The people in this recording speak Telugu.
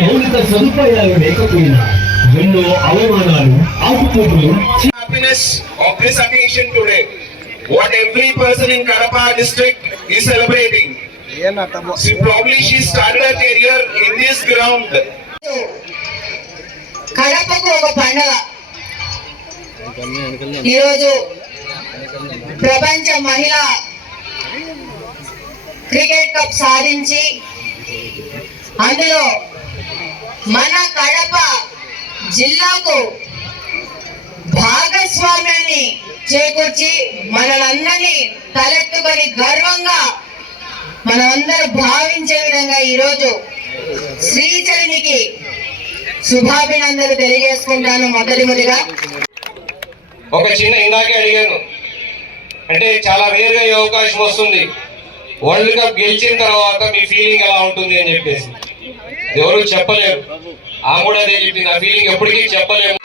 మౌలిక సదుపాయాలు లేకపోయినా ఎన్నో అవమానాలు ఆటుపోట్లు. Happiness of this occasion today, what every person in Kadapa district is celebrating. Probably she started her career in this ground. కడపకు ఒక పండుగ. ఈరోజు ప్రపంచ మహిళా క్రికెట్ కప్ సాధించి అందులో మన కడప జిల్లాకు భాగస్వామ్యాన్ని చేకూర్చి మనలందరినీ తలెత్తుకొని గర్వంగా మనమందరూ భావించే విధంగా ఈరోజు శ్రీచరణికి శుభాభినందనలు తెలియజేసుకుంటాను. మొదటిగా ఒక చిన్న ఇందాకే అడిగాను, అంటే చాలా వేరుగా ఈ అవకాశం వస్తుంది, వరల్డ్ కప్ గెలిచిన తర్వాత మీ ఫీలింగ్ ఎలా ఉంటుంది అని చెప్పేసి ఎవరు చెప్పలేరు. ఆమె కూడా అదే చెప్పింది, ఆ ఫీలింగ్ ఎప్పటికీ చెప్పలేము.